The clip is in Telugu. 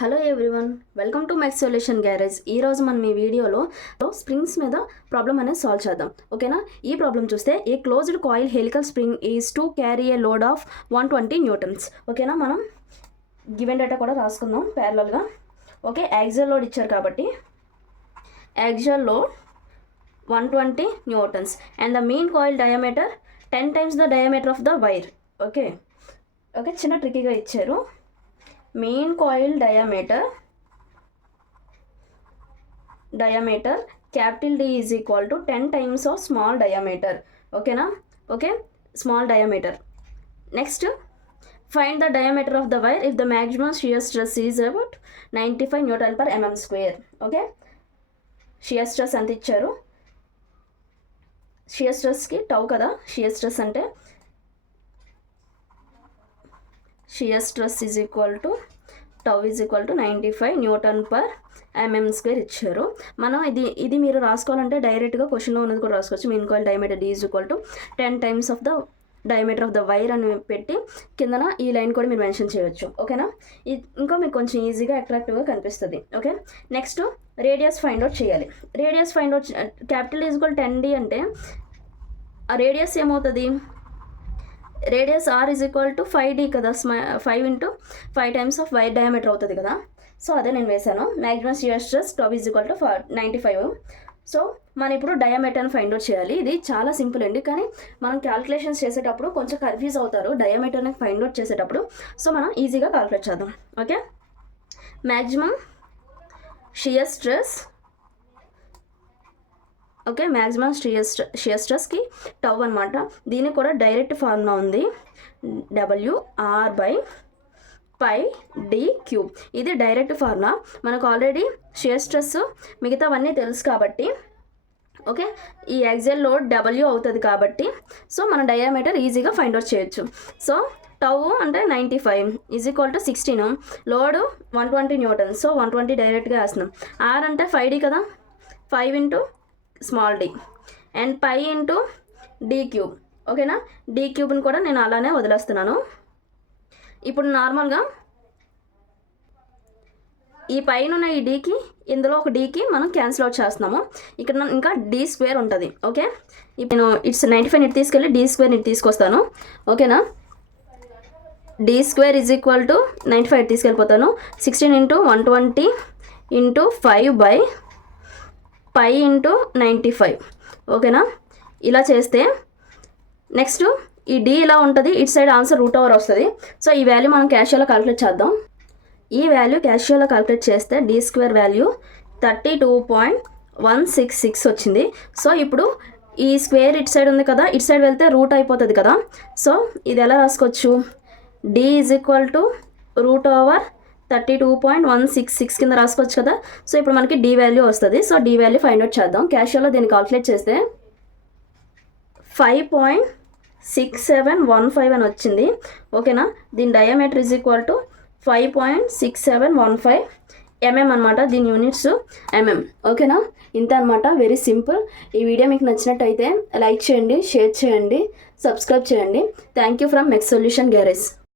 Hello everyone, welcome to mech solution garage. ఈరోజు మనం ఈ వీడియోలో స్ప్రింగ్స్ మీద ప్రాబ్లం అనేది సాల్వ్ చేద్దాం. ఓకేనా? ఈ ప్రాబ్లం చూస్తే a closed coil helical spring is to carry a load of 120 newtons. ఓకేనా? మనం గివెన్ డేటా కూడా రాసుకుందాం ప్యారలల్గా. ఓకే, యాక్సియల్ లోడ్ ఇచ్చారు కాబట్టి axial load 120 newtons and the mean coil diameter 10 times the diameter of the wire. Okay, చిన్న ట్రిక్కీగా ఇచ్చారు. mean coil diameter capital D is equal to 10 times of small diameter. Okay na? Okay, small diameter. Next, find the diameter of the wire if the maximum shear stress is about 95 Newton per mm square. Okay, shear stress ante icharu. shear stress ki tau kada. shear stress ante shear stress is equal to tau is equal to 95 Newton per mm square ఇచ్చారు. మనం ఇది మీరు రాసుకోవాలంటే డైరెక్ట్గా క్వశ్చన్లో ఉన్నది కూడా రాసుకోవచ్చు. Mean coil diameter D is equal to 10 times of the diameter of the wire అని పెట్టి కిందన ఈ లైన్ కూడా మీరు మెన్షన్ చేయవచ్చు. ఓకేనా? ఇంకా మీకు కొంచెం ఈజీగా అట్రాక్టివ్గా కనిపిస్తుంది. Okay, next radius find out చేయాలి. Radius find out capital is equal 10D అంటే ఆ రేడియస్ ఏమవుతుంది? Radius R is equal to 5D కదా. 5 into 5 times of wire diameter అవుతుంది కదా. సో అదే నేను వేసాను. Maximum shear stress tau is equal to 95. So మనం ఇప్పుడు డయామీటర్ని ఫైండ్ అవుట్ చేయాలి. ఇది చాలా సింపుల్ అండి, కానీ మనం క్యాల్కులేషన్స్ చేసేటప్పుడు కొంచెం కన్ఫ్యూజ్ అవుతారు డయామీటర్ని ఫైండ్ అవుట్ చేసేటప్పుడు. సో మనం ఈజీగా కాల్కులేట్ చేద్దాం. Okay, maximum shear stress. Okay, maximum shear స్ట్రెస్కి టౌ అనమాట. దీనికి కూడా డైరెక్ట్ ఫార్ములా ఉంది, WR/πd3. ఇది డైరెక్ట్ ఫార్ములా. మనకు ఆల్రెడీ షియర్ స్ట్రెస్ మిగతావన్నీ తెలుసు కాబట్టి ఓకే, ఈ యాక్సియల్ లోడ్ W అవుతుంది కాబట్టి సో మన డయామీటర్ ఈజీగా ఫైండ్ అవుట్ చేయొచ్చు. సో టౌ అంటే 95 is equal to 16, load 120 newton. So 120 డైరెక్ట్గా వేస్తున్నాం. R అంటే 5D కదా, 5 into small d and pi into D cube. ఓకేనా? D క్యూబ్ని కూడా నేను అలానే వదిలేస్తున్నాను. ఇప్పుడు నార్మల్గా ఈ పైన ఉన్న ఈ Dకి ఇందులో ఒక Dకి మనం క్యాన్సిల్ అవుట్ చేస్తున్నాము. ఇక్కడ ఇంకా D² ఉంటుంది. ఓకే, ఇప్పుడు నేను ఇట్స్ 95 ఇటు తీసుకెళ్ళి D² ఇటు తీసుకొస్తాను. ఓకేనా? D² ఈజ్ ఈక్వల్ టు 95 ఇటు తీసుకెళ్ళిపోతాను. 16 into 120 into 5/π into 95. ఓకేనా? ఇలా చేస్తే నెక్స్ట్ ఈ D ఇలా ఉంటుంది, ఇటు సైడ్ ఆన్సర్ √/. వస్తుంది. సో ఈ వాల్యూ మనం క్యాషియోలో క్యాలిక్యులేట్ చేద్దాం. ఈ వాల్యూ క్యాషియోలో క్యాలిక్యులేట్ చేస్తే D² వాల్యూ 32.166 వచ్చింది. సో ఇప్పుడు ఈ స్క్వేర్ ఇటు సైడ్ ఉంది కదా, ఇటు సైడ్ వెళ్తే రూట్ అయిపోతుంది కదా. సో ఇది ఎలా రాసుకోవచ్చు? D ఈజ్ ఈక్వల్ టు √32.166 కింద రాసుకోవచ్చు కదా. సో ఇప్పుడు మనకి D వాల్యూ వస్తుంది. So D value find out చేద్దాం. క్యాషియోలో దీన్ని కాల్కులేట్ చేస్తే 5.6715 అని వచ్చింది. ఓకేనా? దీని diameter is equal to 5.6715 mm అనమాట. దీని యూనిట్స్ mm. ఓకేనా? ఇంత అనమాట, వెరీ సింపుల్. ఈ వీడియో మీకు నచ్చినట్టయితే లైక్ చేయండి, షేర్ చేయండి, సబ్స్క్రైబ్ చేయండి. Thank you from mech solution garage.